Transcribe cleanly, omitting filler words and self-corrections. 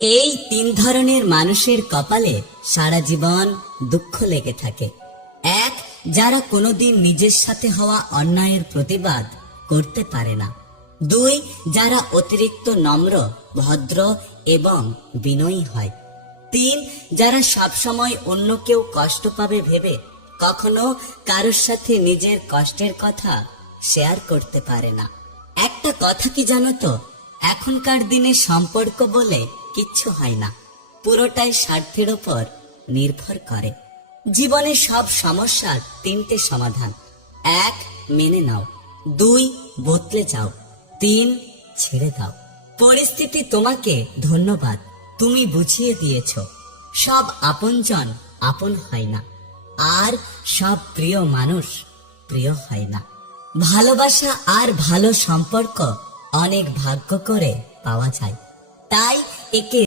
এই তিন ধরনের মানুষের কপালে সারা জীবন দুঃখ লেগে থাকে। এক, যারা কোনোদিন নিজের সাথে হওয়া অন্যায়ের প্রতিবাদ করতে পারে না। দুই, যারা অতিরিক্ত নম্র, ভদ্র এবং বিনয়ী হয়। তিন, যারা সবসময় অন্য কেউ কষ্ট পাবে ভেবে কখনো কারোর সাথে নিজের কষ্টের কথা শেয়ার করতে পারে না। একটা কথা কি জানো তো, এখনকার দিনে সম্পর্ক বলে কিচ্ছু হয় না, পুরোটাই স্বার্থের উপর নির্ভর করে। জীবনের সব সমস্যার তিনটে সমাধান: এক, মেনে নাও; দুই, বদলে যাও; তিন, ছেড়ে দাও। পরিস্থিতি তোমাকে ধন্যবাদ, তুমি বুঝিয়ে দিয়েছ সব আপনজন আপন হয় না, আর সব প্রিয় মানুষ প্রিয় হয় না। ভালোবাসা আর ভালো সম্পর্ক অনেক ভাগ্য করে পাওয়া যায়, তাই একে